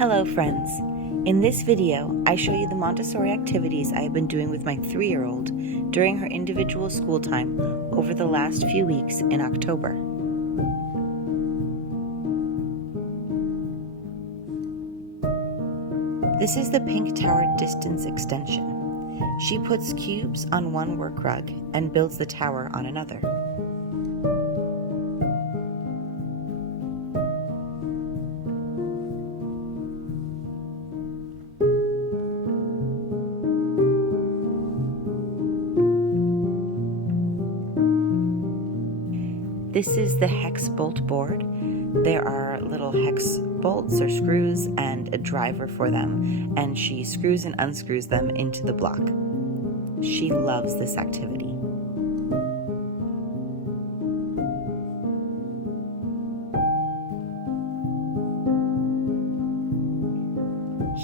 Hello friends! In this video, I show you the Montessori activities I have been doing with my 3-year-old during her individual school time over the last few weeks in October. This is the Pink Tower distance extension. She puts cubes on one work rug and builds the tower on another. This is the Hex Bolt Board. There are little hex bolts or screws and a driver for them, and she screws and unscrews them into the block. She loves this activity.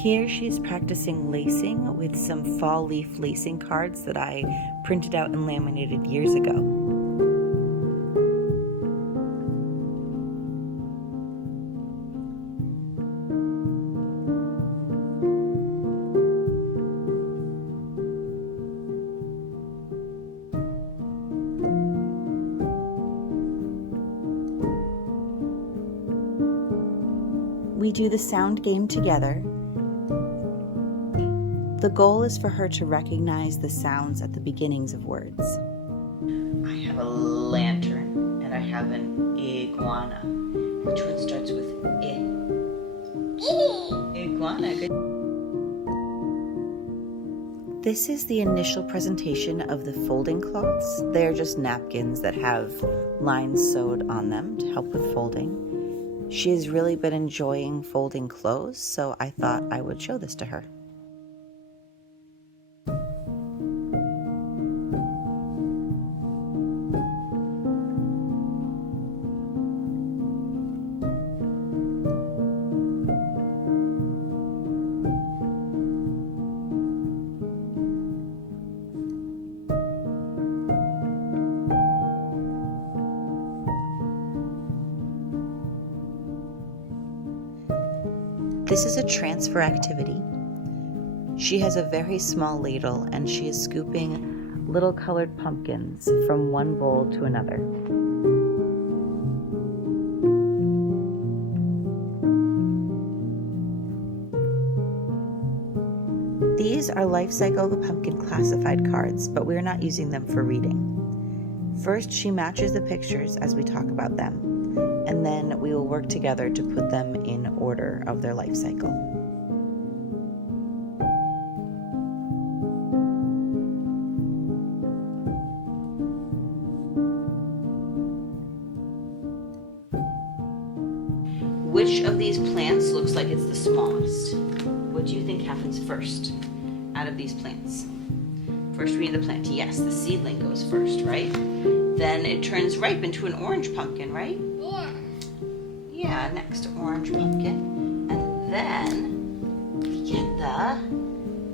Here she's practicing lacing with some fall leaf lacing cards that I printed out and laminated years ago. We do the sound game together. The goal is for her to recognize the sounds at the beginnings of words. I have a lantern and I have an iguana. Which one starts with I? Iguana. Good. This is the initial presentation of the folding cloths. They are just napkins that have lines sewed on them to help with folding. She has really been enjoying folding clothes, so I thought I would show this to her. This is a transfer activity. She has a very small ladle and she is scooping little colored pumpkins from one bowl to another. These are Life Cycle of a Pumpkin classified cards, but we're not using them for reading. First, she matches the pictures as we talk about them, and then we will work together to put them in order of their life cycle. Which of these plants looks like it's the smallest? What do you think happens first out of these plants? First we need the plant. Yes, the seedling goes first, right? Then it turns ripe into an orange pumpkin, right? Yeah, next orange pumpkin. And then we get the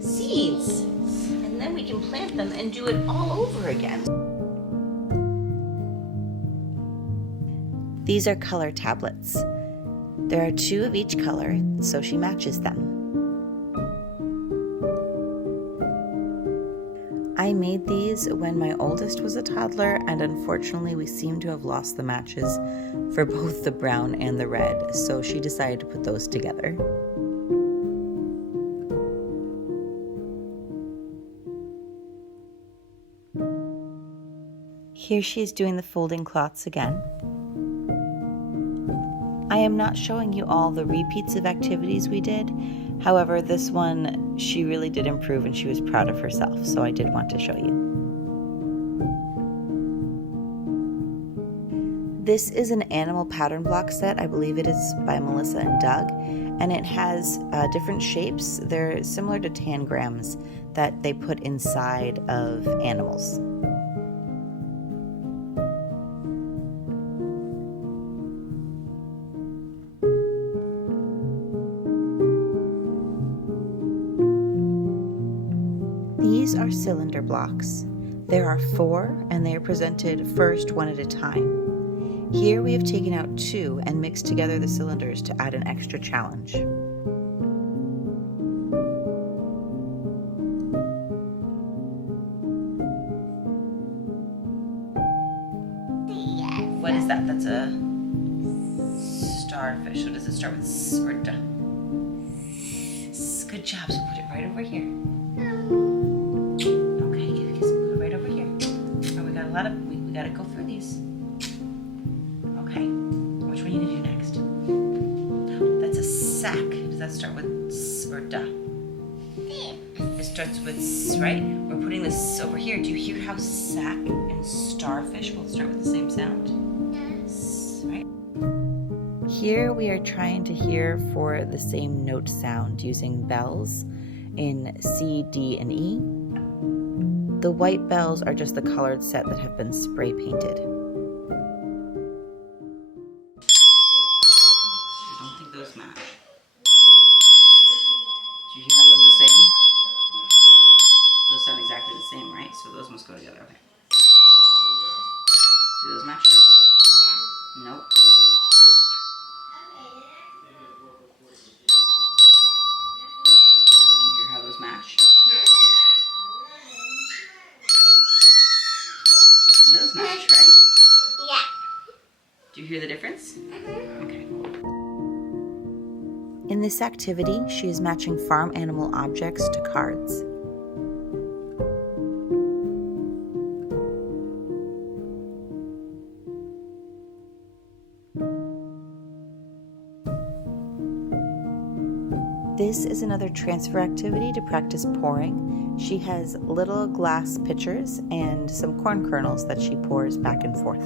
seeds. And then we can plant them and do it all over again. These are color tablets. There are 2 of each color, so she matches them. I made these when my oldest was a toddler, and unfortunately we seem to have lost the matches for both the brown and the red, so she decided to put those together. Here she is doing the folding cloths again. I am not showing you all the repeats of activities we did. However, this one, she really did improve and she was proud of herself, so I did want to show you. This is an animal pattern block set. I believe it is by Melissa and Doug, and it has different shapes. They're similar to tangrams that they put inside of animals. These are cylinder blocks. There are 4, and they are presented first one at a time. Here we have taken out 2 and mixed together the cylinders to add an extra challenge. That's a starfish. So does it start with S or D? Good job. So put it right over here. Okay, give a kiss. Put it right over here. Oh, we got a lot of. We got to go through these. Okay. Which one are you gonna do next? That's a sack. Does that start with S or D? It starts with S, right? We're putting this over here. Do you hear how sack and starfish both start with the same sound? Yes. Right? Here we are trying to hear for the same note sound using bells in C, D, and E. The white bells are just the colored set that have been spray painted. I don't think those match. Do you hear how those are the same? Those sound exactly the same, right? So those must go together. Okay. Do those match? Nope. Do you hear how those match? And those match, right? Yeah. Do you hear the difference? Okay. In this activity, she is matching farm animal objects to cards. This is another transfer activity to practice pouring. She has little glass pitchers and some corn kernels that she pours back and forth.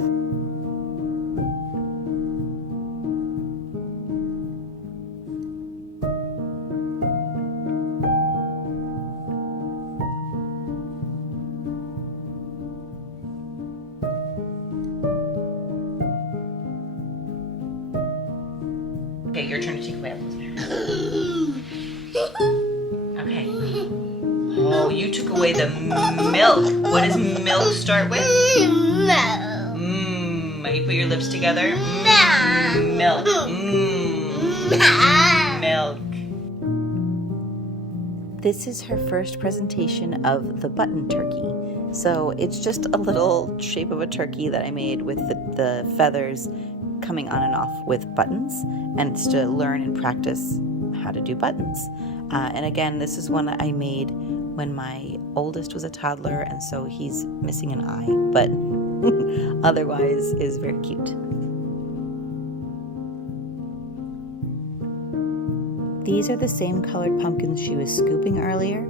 Okay, your turn to take away all those. Okay. Oh, you took away the milk. What does milk start with? No. You put your lips together. Milk. Milk. This is her first presentation of the button turkey. So it's just a little shape of a turkey that I made with the feathers coming on and off with buttons, and it's to learn and practice how to do buttons. And again, this is one that I made when my oldest was a toddler, and so he's missing an eye, but otherwise is very cute. These are the same colored pumpkins she was scooping earlier.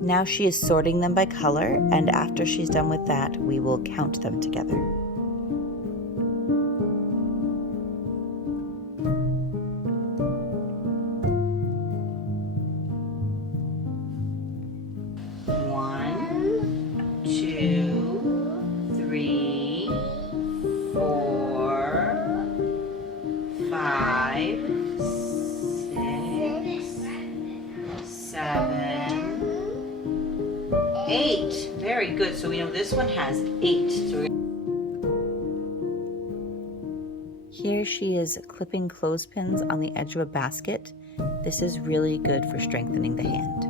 Now she is sorting them by color, and after she's done with that, we will count them together. Very good. So we know this one has 8. So here she is clipping clothespins on the edge of a basket. This is really good for strengthening the hand.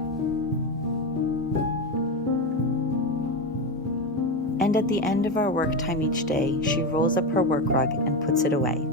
And at the end of our work time each day, she rolls up her work rug and puts it away.